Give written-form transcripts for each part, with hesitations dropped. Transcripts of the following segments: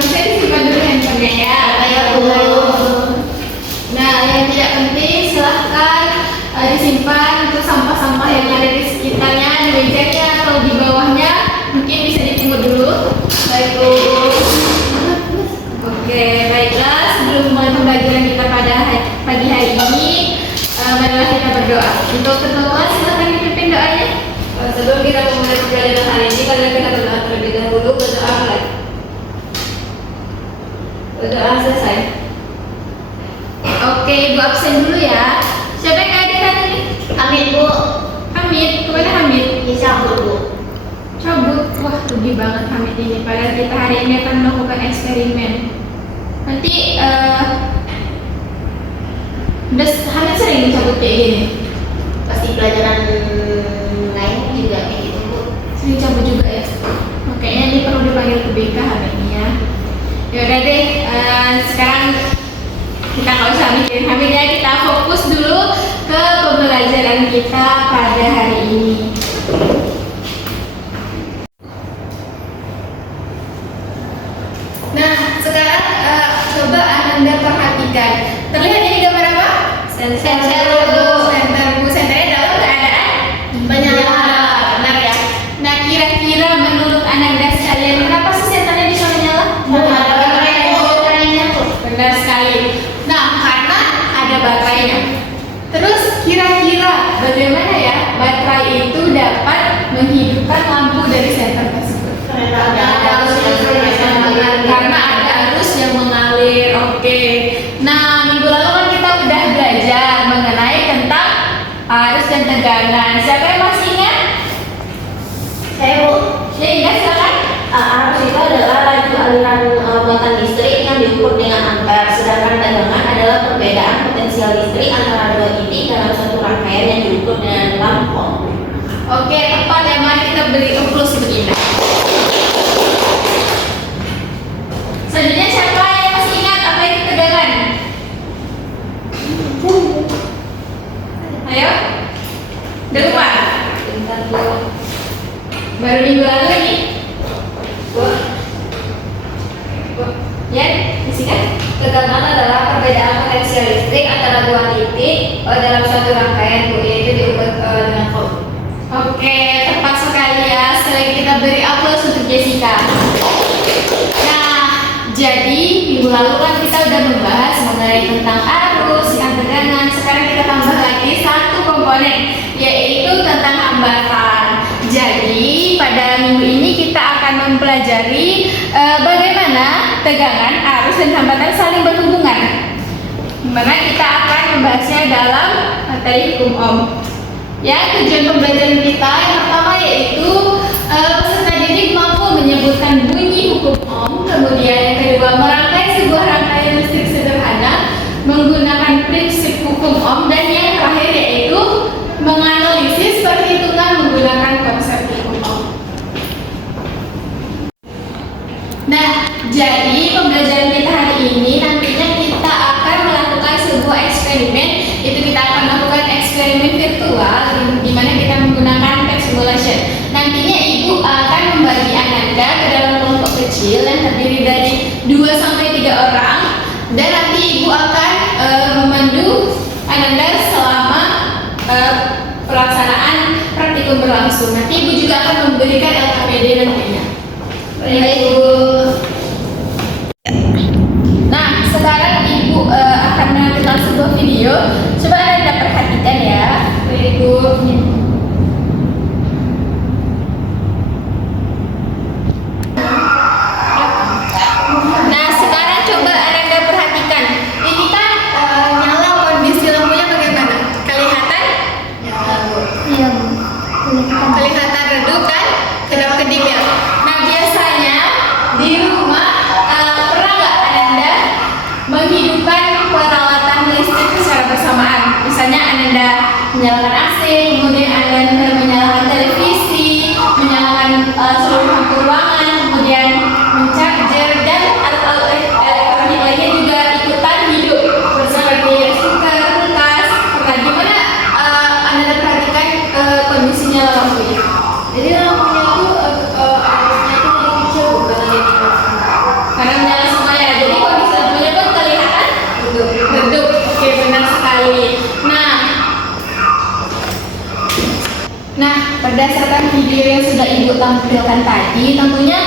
bisa disimpan dulu handphonenya ya. Kayak dulu. Nah, yang tidak penting silahkan disimpan untuk sampah-sampah yang ada di sekitarnya, di mejanya atau di bawahnya. Mungkin bisa dipungut dulu. Baik Bu. Oke, baiklah. Sebelum mulai pembelajaran kita pada pagi hari ini, marilah kita berdoa. Untuk ketua, silahkan dipimpin doanya. Sebelum kita memulai pembelajaran hari ini, kalian kita berdoa terlebih dahulu. Berdoa mulai. Berdoa selesai. Oke, Ibu absen dulu ya. Siapa yang hadir hari ini? Hamid Bu. Hamid, kemana Hamid? Cabut Bu. Cabut. Wah, rugi banget Hamid ini. Padahal kita hari ini akan melakukan eksperimen. Nanti, Hamid sering cabut kayak gini. Pasti pelajaran lain juga kayak gitu Bu. Sering cabut juga ya. Oke, ini perlu dipanggil ke BK Hamid ini ya. Yaudah deh, sekarang kita nggak usah mikirin Hamid ya, kita fokus dulu ke pembelajaran kita pada hari ini. Nah, sekarang coba Anda perhatikan. Terlihat ini gambar apa? Senter Bu. Senternya dalam keadaan menyala. Benar ya? Nah, kira-kira menurut Anda sekalian, kenapa sih senternya bisa menyala? Benar sekali. Nah, karena ada baterainya. Terus kira-kira bagaimana ya baterai itu dapat menghidupkan lampu dari senter tersebut? Karena ada arus yang mengalir. Oke. Nah, minggu lalu kan kita udah belajar mengenai tentang arus dan tegangan. Siapa yang masih ingat? Saya Bu. Ya, ingat silakan. Arus itu adalah laju aliran muatan listrik yang diukur dengan ampere, sedangkan tegangan adalah perbedaan potensial listrik antara dua titik dalam satu rangkaian yang diukur dengan lampu ohm. Oke, tepat ya. Mari kita beri uklus begini. Selanjutnya siapa yang masih ingat apa itu tegangan? Ayo. Udah lupa? Bentar Bu. Baru minggu lalu ini. Ya, masih kan? Tegangan adalah perbedaan potensial listrik antara dua titik dalam satu rangkaian Bu, yaitu diukur dengan volt. Oke, tepat sekali ya. Setelah kita beri aplaus untuk Jessica. Nah, jadi minggu lalu kan kita udah membahas mengenai tentang arus dan tegangan. Sekarang kita tambah lagi satu komponen, yaitu tentang hambatan. Jadi pada minggu ini kita akan mempelajari bagaimana tegangan, arus, dan hambatan saling berhubungan. Dimana kita akan membahasnya dalam materi hukum ohm. Ya, tujuan pembelajaran kita yang pertama yaitu peserta didik mampu menyebutkan bunyi hukum ohm. Kemudian yang kedua, merangkai sebuah rangkaian listrik sederhana menggunakan prinsip hukum ohm. Dan yang terakhir yaitu menganalisis perhitungan menggunakan konsep hukum ohm. Nah, jadi pembelajaran kita hari ini nantinya kita akan melakukan sebuah eksperimen. Itu kita akan melakukan eksperimen virtual di mana kita menggunakan pet simulation. Nantinya Ibu akan membagi Ananda ke dalam kelompok kecil yang terdiri dari 2 sampai 3 orang, dan nanti Ibu akan memandu Ananda selama pelaksanaan praktikum berlangsung. Nanti Ibu juga akan memberikan LKPD nantinya. Baik Ibu. Nah, sekarang Ibu akan menampilkan sebuah video. Coba Anda perhatikan ya. Baik Ibu. Nah, sekarang coba Anda perhatikan. Ini kan nyala, kondisi lampunya bagaimana? Kelihatan? Iya Bu. Kelihatan redup kan? Kedap-kedip ya. Nah, biasanya di rumah pernah nggak Anda menghidupkan peralatan listrik secara bersamaan? Misalnya Anda menyalakan AC, kemudian Anda menyalakan televisi, menyalakan seluruh lampu ruangan, kemudian mencarger, dan alat-alat elektronik lainnya juga ikutan hidup seperti cooker, kulkas. Nah, gimana Anda perhatikan kondisinya lampunya? Jadi lampunya itu lebih kecil bukan lebih Karena tampilkan tadi tentunya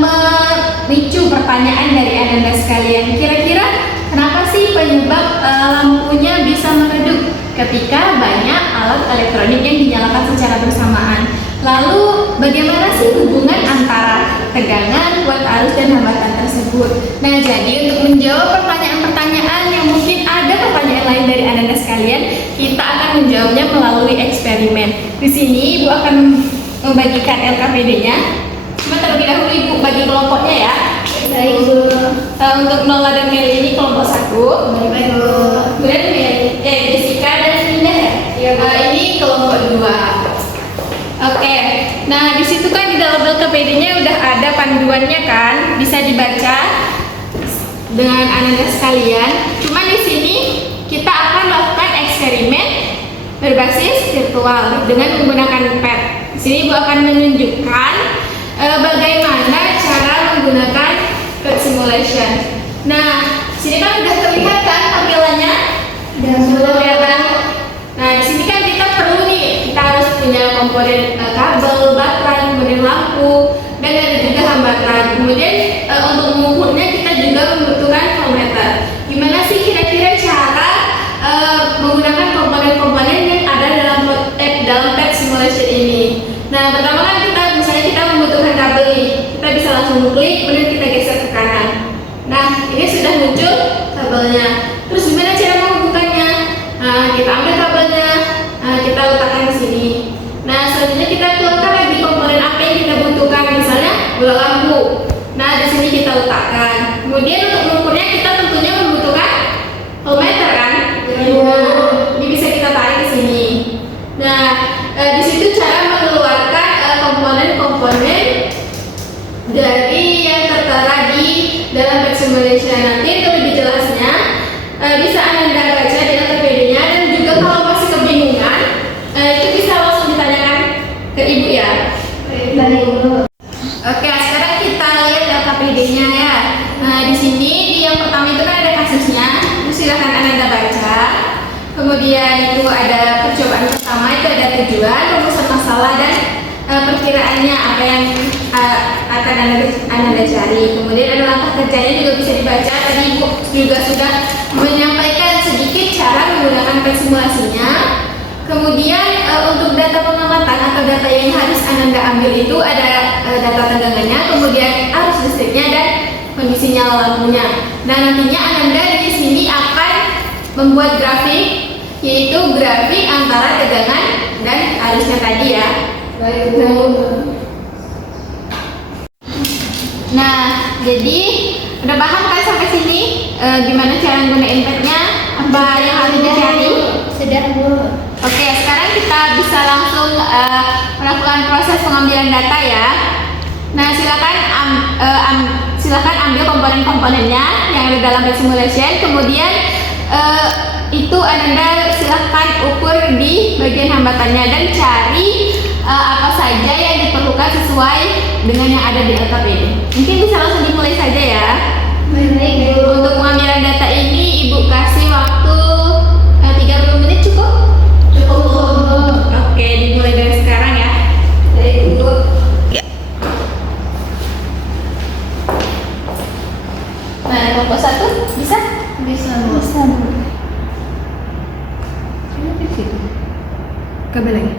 memicu pertanyaan dari Anda sekalian. Kira-kira kenapa sih penyebab lampunya bisa meredup ketika banyak alat elektronik yang dinyalakan secara bersamaan? Lalu bagaimana sih hubungan antara tegangan, kuat arus, dan hambatan tersebut? Nah, jadi untuk menjawab pertanyaan-pertanyaan yang mungkin ada pertanyaan lain dari Anda sekalian, kita akan menjawabnya melalui eksperimen. Di sini Ibu akan membagikan LKPD-nya. Cuma terlebih dahulu Ibu bagi kelompoknya ya. Baik, Bu. Untuk Nola dan Meli ini kelompok 1. Baik, Bu. Kemudian Jessica dan Indah ya. Iya, Bu. Ini kelompok 2. Oke, nah di situ kan di dalam LKPD-nya udah ada panduannya kan, bisa dibaca dengan Anda sekalian. Cuma di sini kita akan melakukan eksperimen berbasis virtual dengan menggunakan pad. Di sini Ibu akan menunjukkan bagaimana cara menggunakan pad simulation. Nah, di sini kan udah terlihat kan tampilannya? Sudah kelihatan. Nah, di sini kan kita perlu nih, kita harus punya komponen kabel, baterai, kemudian lampu, dan ada juga hambatan. Kemudian untuk mengukurnya kita juga membutuhkan voltmeter. Gimana sih kira-kira cara menggunakan komponen-komponen yang ada dalam pad simulation ini? Nah, pertama kan misalnya kita membutuhkan kabel nih, kita bisa langsung klik, kemudian kita geser ke kanan. Nah, ini sudah muncul kabelnya. Terus gimana cara menghubungkannya? Nah, kita ambil kabelnya, kita letakkan di sini. Nah, selanjutnya kita keluarkan lagi komponen apa yang kita butuhkan, misalnya bola lampu. Nah, di sini kita letakkan. Kemudian untuk mengukurnya kita tentunya membutuhkan voltmeter kan? Nah, ini bisa kita tarik ke sini. Nah, di situ cara mengeluarkan komponen-komponen dari yang tertera di dalam pad simulation. Nanti untuk lebih jelasnya bisa Anda baca di LKPD-nya, dan juga kalau masih kebingungan itu bisa langsung ditanyakan ke Ibu ya. Baik, Bu. Oke, sekarang kita lihat LKPD-nya ya. Nah, di sini di yang pertama itu kan ada kasusnya. Itu silakan Anda baca. Kemudian itu ada percobaan pertama, itu ada tujuan, rumusan masalah, dan perkiraannya apa yang akan Anda cari. Kemudian ada langkah kerjanya juga bisa dibaca. Tadi Ibu juga sudah menyampaikan sedikit cara menggunakan pad simulasinya. Kemudian untuk data pengamatan atau data yang harus Anda ambil itu ada data tegangannya, kemudian arus listriknya, dan kondisi nyala lampunya. Nah, nantinya Anda di sini akan membuat grafik, yaitu grafik antara tegangan dan arusnya tadi ya. Baik, Bu. Nah, jadi udah paham kan sampai sini gimana cara menggunakan padnya? Apa yang harus dicari? Sudah, Bu. Oke, sekarang kita bisa langsung melakukan proses pengambilan data ya. Nah, silakan ambil komponen-komponennya yang ada dalam pad simulation. Kemudian itu Anda silakan ukur di bagian hambatannya dan cari apa saja yang diperlukan sesuai dengan yang ada di LKPD. Mungkin bisa langsung dimulai saja ya. Baik, Bu. Untuk pengambilan data ini Ibu kasih waktu 30 menit cukup? Cukup, Bu. Oke, dimulai dari sekarang ya. Baik, Bu. Ya. Nah, kelompok 1 bisa? Bisa, Bu. Bisa. Ini di situ. Kabel lagi.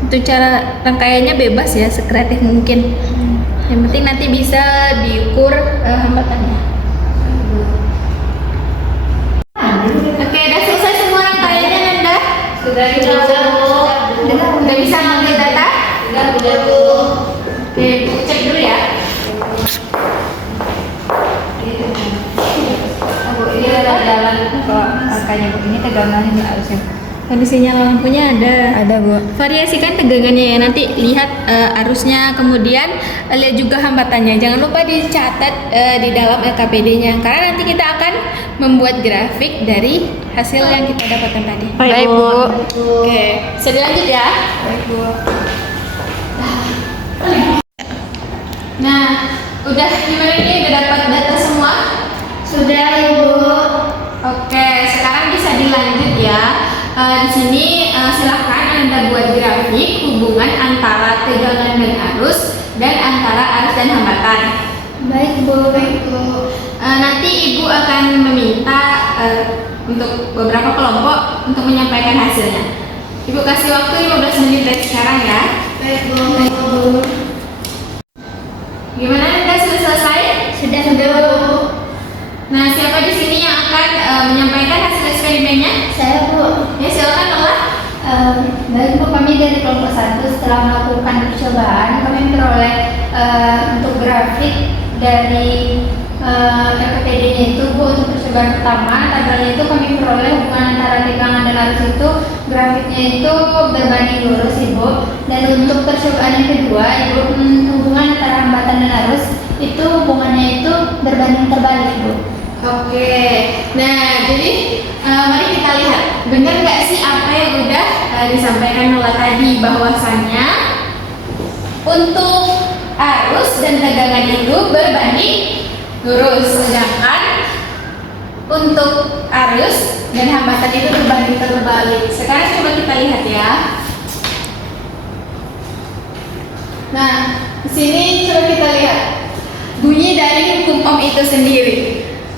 Untuk cara rangkaiannya bebas ya, sekreatif mungkin. Yang penting nanti bisa diukur hambatannya. Oke, udah selesai semua rangkaiannya Nanda? Sudah, Bu. Udah bisa ngambil data? Sudah, Bu. Oke, Bu cek dulu ya. Ini ada jalan kok angkanya Bu. Ini tegangannya nih harusnya. Kondisinya lampunya ada Bu. Variasikan tegangannya ya, nanti lihat arusnya, kemudian lihat juga hambatannya. Jangan lupa dicatat di dalam LKPD-nya, karena nanti kita akan membuat grafik dari hasil yang kita dapatkan tadi. Baik, Bu. Oke, bisa dilanjut ya. Baik, Bu. Nah, udah gimana nih? Udah dapat data semua? Sudah, Ibu. Oke, sekarang bisa dilanjut ya. Di sini silakan Anda buat grafik hubungan antara tegangan dan arus dan antara arus dan hambatan. Baik Bu, baik Bu. Nanti Ibu akan meminta untuk beberapa kelompok untuk menyampaikan hasilnya. Ibu kasih waktu 15 menit dari sekarang ya. Baik Bu, baik Bu. Gimana, Anda sudah selesai? Sudah Bu. Nah, siapa di sini yang akan menyampaikan hasil eksperimennya? Saya Bu. Ya, silakan Lola. Baik Bu, kami dari kelompok 1 setelah melakukan percobaan kami memperoleh untuk grafik dari RPPD-nya itu Bu. Untuk percobaan pertama, tabelnya itu kami peroleh hubungan antara tegangan dan arus itu grafiknya itu berbanding lurus Ibu. Dan untuk percobaan yang kedua Ibu, hubungan antara hambatan dan arus itu hubungannya itu berbanding terbalik Bu. Oke, nah jadi mari kita lihat benar nggak sih apa yang udah disampaikan Lola tadi, bahwasannya untuk arus dan tegangan itu berbanding lurus, sedangkan untuk arus dan hambatan itu berbanding terbalik. Sekarang coba kita lihat ya. Nah, di sini coba kita lihat bunyi dari hukum Ohm itu sendiri.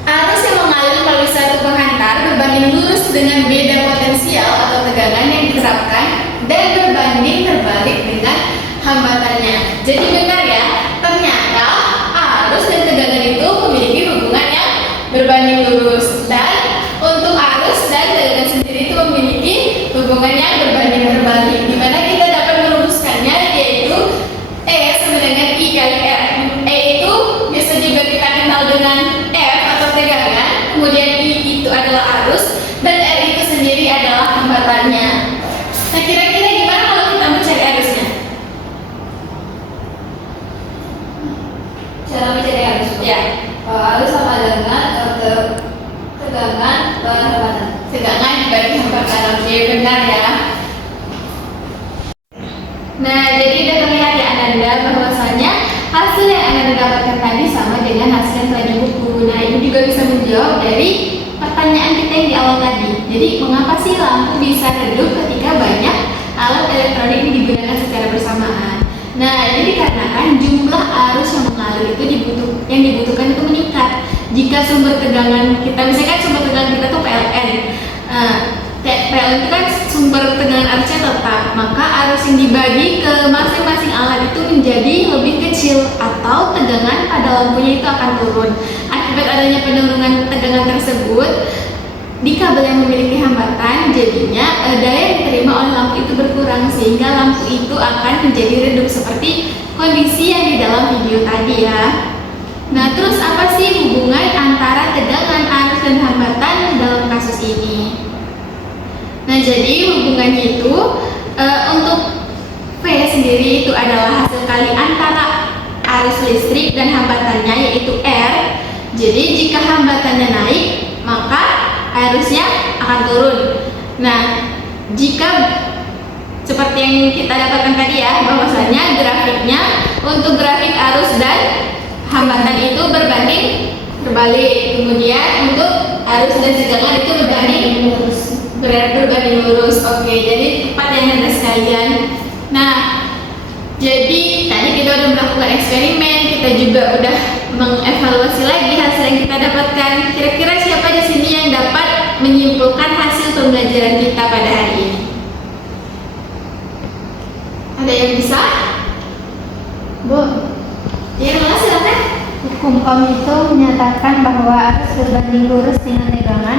Arus yang mengalir melalui satu penghantar berbanding lurus dengan beda potensial atau tegangan yang diterapkan dan berbanding terbalik dengan hambatannya. Jadi benar ya, ternyata arus dan tegangan itu memiliki hubungan yang berbanding lurus, dan untuk arus dan tegangan sendiri itu memiliki hubungan yang berbanding terbalik, di mana kita dapat merumuskannya yaitu E sama dengan I kali R. E itu biasa juga kita kenal dengan F atau tegangan, kemudian I itu adalah arus, dan R itu sendiri adalah hambatannya. Nah, kira-kira gimana kalau kita mencari arusnya? Cara mencari arus Bu. Ya, Arus sama dengan tegangan hambatan. tegangan dibagi hambatan. Oke, benar ya. Nah, jadi udah terlihat ya Ananda bahwasanya hasil yang Ananda dapatkan tadi sama dengan hasil yang telah di buku. Nah, ini juga bisa menjawab dari pertanyaan kita yang di awal tadi. Jadi, mengapa sih lampu bisa redup ketika banyak alat elektronik ini digunakan secara bersamaan? Nah, ini dikarenakan jumlah arus yang mengalir itu yang dibutuhkan itu meningkat. Jika sumber tegangan kita, misalkan sumber tegangan kita tuh PLN. PLN itu kan sumber tegangan arusnya tetap, maka arus yang dibagi ke masing-masing alat itu menjadi lebih kecil, atau tegangan pada lampunya itu akan turun. Akibat adanya penurunan tegangan tersebut di kabel yang memiliki hambatan, jadinya daya yang diterima oleh lampu itu berkurang, sehingga lampu itu akan menjadi redup seperti kondisi yang di dalam video tadi ya. Nah, terus apa sih hubungan antara tegangan, arus, dan hambatan dalam kasus ini? Nah, jadi hubungannya itu untuk V sendiri itu adalah hasil kali antara arus listrik dan hambatannya, yaitu R. Jadi jika hambatannya naik, maka arusnya akan turun. Nah, jika seperti yang kita dapatkan tadi ya, bahwasanya grafiknya untuk grafik arus dan hambatan itu berbanding terbalik. Kemudian untuk arus dan tegangan itu berbanding lurus. Oke, jadi tepat yang Anda sekalian. Nah, jadi tadi kita udah melakukan eksperimen, kita juga udah mengevaluasi lagi hasil yang kita dapatkan. Kira-kira siapa di sini yang dapat menyimpulkan hasil pembelajaran kita pada hari ini? Ada yang bisa? Bu, Ya, silakan. hukum Ohm itu menyatakan bahwa arus berbanding lurus dengan tegangan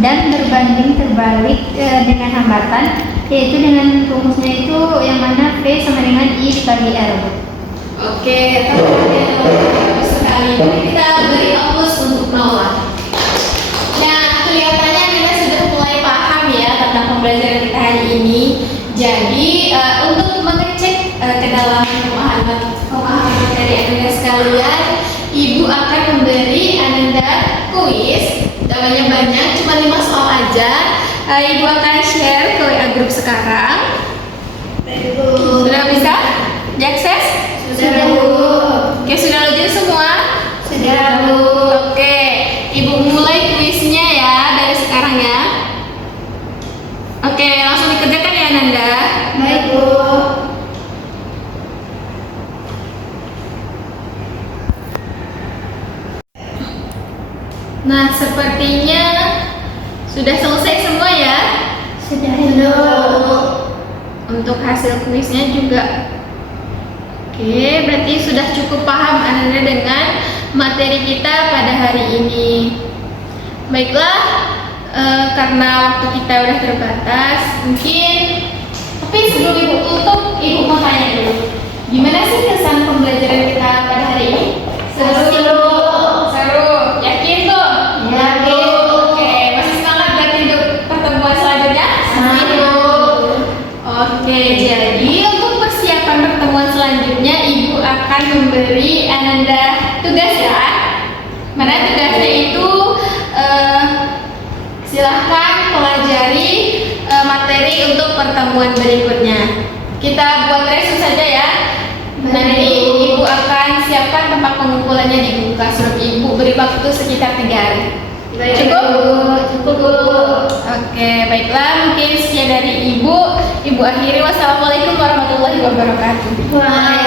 dan berbanding terbalik dengan hambatan, yaitu dengan rumusnya itu yang mana V sama dengan I dikali R. Oke, bagus sekali. Jadi kita beri aplaus untuk Nola. Nah, kelihatannya kita sudah mulai paham ya tentang pembelajaran kita hari ini. Jadi untuk mengecek kedalaman pemahaman materi Anda sekalian, Ibu akan memberi Anda kuis. Namanya banyak, cuma 5 soal aja. Ibu akan share ke WA grup sekarang. Sudah bisa diakses? Sudah Bu. Oke, sudah login semua? Sudah Bu. Oke, Ibu mulai kuisnya ya dari sekarang ya. Nah, sepertinya sudah selesai semua ya. Sudah itu. Untuk hasil kuisnya juga. Oke, berarti sudah cukup paham Anda dengan materi kita pada hari ini. Baiklah, karena waktu kita udah terbatas, mungkin. Tapi sebelum Ibu tutup, Ibu mau tanya dulu. Gimana sih kesan pembelajaran kita pada hari ini? Seru. Seru. Yakin tuh? Yakin. Oke, masih semangat berarti untuk pertemuan selanjutnya? Oke, jadi untuk persiapan pertemuan selanjutnya Ibu akan memberi Ananda tugas ya. Mana tugasnya itu silahkan pelajari materi untuk pertemuan berikutnya. Kita buat resu saja ya. Nanti Ibu akan siapkan tempat pengumpulannya di Google Classroom. Ibu beri waktu sekitar 3 hari. Cukup. Oke, baiklah, mungkin sekian dari Ibu. Ibu akhiri, wassalamualaikum warahmatullahi wabarakatuh. Waalaikumsalam.